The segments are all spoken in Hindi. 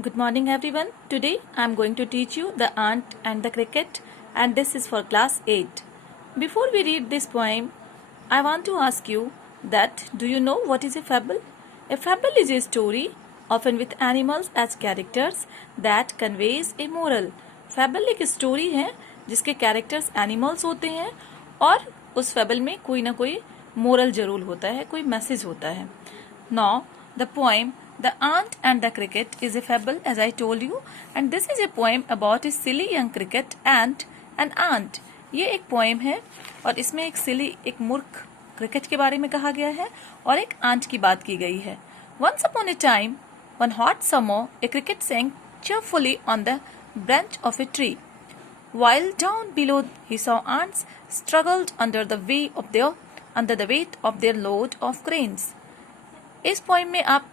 Good morning, everyone. Today I am going to teach you The Ant and the Cricket, and this is for class 8. Before we read this poem, I want to ask you that do you know what is a fable? A fable is a story, often with animals as characters, that conveys a moral. Fable एक स्टोरी है जिसके कैरेक्टर्स एनिमल्स होते हैं और उस फेबल में कोई ना कोई मोरल जरूर होता है, कोई मैसेज होता है. Now, the poem The Ant and the Cricket is a fable, as I told you, and this is a poem about a silly young cricket and an ant. ये एक पोएम है और इसमें एक सिली, एक मूर्ख क्रिकेट के बारे में कहा गया है और एक आंट की बात की गई है. Once upon a time, one hot summer, a cricket sang cheerfully on the branch of a tree. While down below he saw ants struggled under the weight of their load of grains. इस पोएम में आप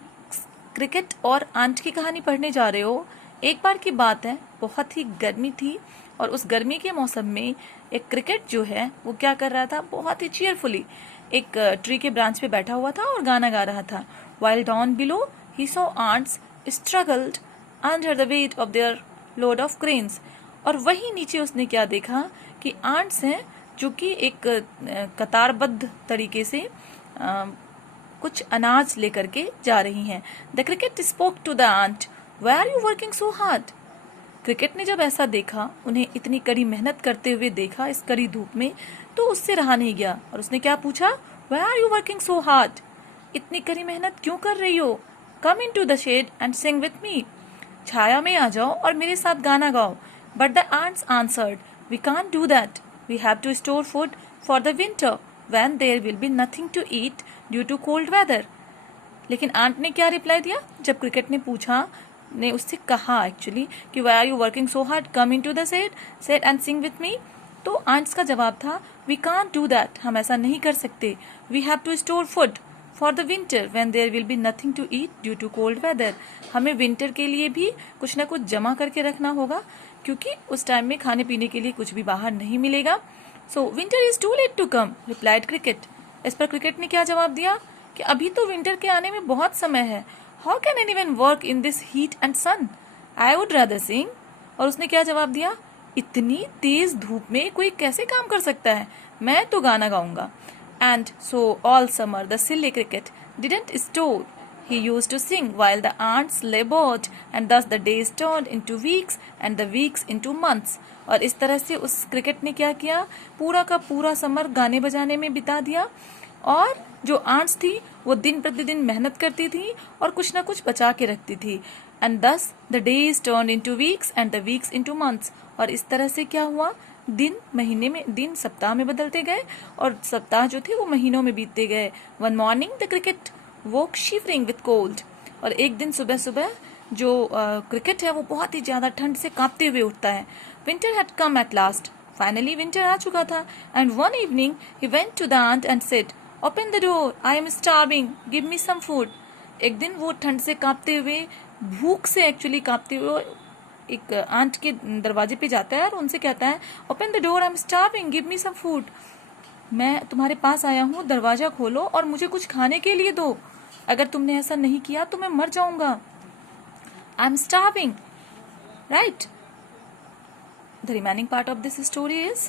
क्रिकेट और आंट की कहानी पढ़ने जा रहे हो. एक बार की बात है, बहुत ही गर्मी थी और उस गर्मी के मौसम में एक क्रिकेट जो है वो क्या कर रहा था, बहुत ही चीयरफुली एक ट्री के ब्रांच पे बैठा हुआ था और गाना गा रहा था. While down below he saw ants struggled under the weight of their load of grains. और वहीं नीचे उसने क्या देखा कि आंट्स हैं जो कि एक कतारबद्ध तरीके से कुछ अनाज लेकर के जा रही हैं. The cricket spoke to the ant, why are you working so hard. Cricket ने जब ऐसा देखा, उन्हें इतनी कड़ी मेहनत करते हुए देखा इस कड़ी धूप में, तो उससे रहा नहीं गया और उसने क्या पूछा, why are you working so hard, इतनी कड़ी मेहनत क्यों कर रही हो. Come into the shade and sing with me, छाया में आ जाओ और मेरे साथ गाना गाओ. But the ants answered, we can't do that, we have to store food for the winter when there will be nothing to eat due to cold weather. लेकिन आंट ने क्या रिप्लाई दिया जब क्रिकेट ने उससे कहा एक्चुअली कि why are you working so hard, come into the shade and sing with me. तो आंट्स का जवाब था, we can't do that, हम ऐसा नहीं कर सकते. we have to store food for the winter when there will be nothing to eat due to cold weather. हमें विंटर के लिए भी कुछ ना कुछ जमा करके रखना होगा क्योंकि उस टाइम में खाने पीने के लिए कुछ भी बाहर नहीं मिलेगा. So winter is too late to come, replied cricket. इस पर क्रिकेट ने क्या जवाब दिया कि अभी तो विंटर के आने में बहुत समय है. How can anyone work in this heat and sun? I would rather sing. और उसने क्या जवाब दिया, इतनी तेज धूप में कोई कैसे काम कर सकता है, मैं तो गाना गाऊंगा. And so all summer the silly cricket didn't store. He used to sing while the ants labored, and thus the days turned into weeks and the weeks into months. और इस तरह से उस क्रिकेट ने क्या किया, पूरा का पूरा समर गाने बजाने में बिता दिया और जो आंट्स थी वो दिन प्रतिदिन मेहनत करती थी और कुछ ना कुछ बचा के रखती थी. And thus the days turned into weeks and the weeks into months. और इस तरह से क्या हुआ, दिन महीने में, दिन सप्ताह में बदलते गए और सप्ताह जो थे वो महीनों में बीतते गए. One morning the cricket woke shivering with cold. और एक दिन सुबह सुबह जो क्रिकेट है वो बहुत ही ज्यादा ठंड से कांपते हुए उठता है. Winter had come at last. Finally winter आ चुका था. And one evening he went to the ant and said, open the door, I am starving, give me some food. एक दिन वो ठंड से कांपते हुए, भूख से एक्चुअली कांपते हुए एक आंट के दरवाजे पे जाता है और उनसे कहता है, open the door, I am starving, give me some food. मैं तुम्हारे पास आया हूँ, दरवाजा खोलो और मुझे कुछ खाने के लिए दो. अगर तुमने ऐसा नहीं किया तो मैं मर जाऊंगा. आई am starving, right. The remaining part of this story is,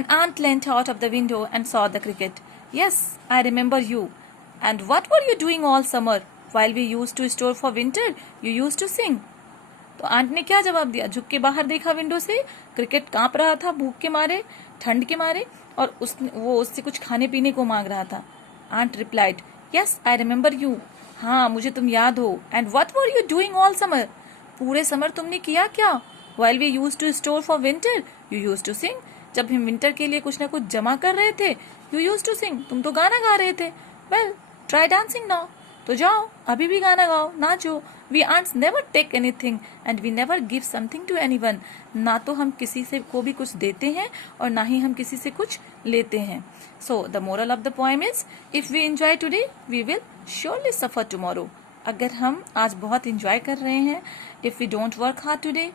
an ant leant out of the window and saw the cricket. Yes, I remember you. And what were you doing all summer? While we used to store for winter, you used to sing. तो आंट ने क्या जवाब दिया, झुक के बाहर देखा विंडो से, क्रिकेट कांप रहा था भूख के मारे, ठंड के मारे और वो उससे कुछ खाने पीने को मांग रहा था. Ant replied, yes, I remember you. हाँ, मुझे तुम याद हो. And what were you doing all summer? पूरे समर तुमने किया क्या. While we used to store for winter, you used to sing. जब हम विंटर के लिए कुछ ना कुछ जमा कर रहे थे, you used to sing, तुम तो गाना गा रहे थे. Well, try dancing now. तो जाओ, अभी भी गाना गाओ, नाचो. We ants never take anything and we never give something to anyone. ना तो हम किसी से को भी कुछ देते हैं और ना ही हम किसी से कुछ लेते हैं. So the moral of the poem is, if we enjoy today, we will surely suffer tomorrow. अगर हम आज बहुत इंजॉय कर रहे हैं, if we don't work hard today,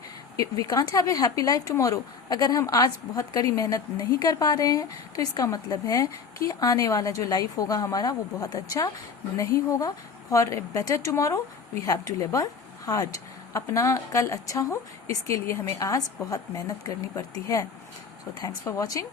we can't have a happy life tomorrow. अगर हम आज बहुत कड़ी मेहनत नहीं कर पा रहे हैं तो इसका मतलब है कि आने वाला जो लाइफ होगा हमारा वो बहुत अच्छा नहीं होगा. For a better tomorrow we have to labour hard. अपना कल अच्छा हो इसके लिए हमें आज बहुत मेहनत करनी पड़ती है। So thanks for watching.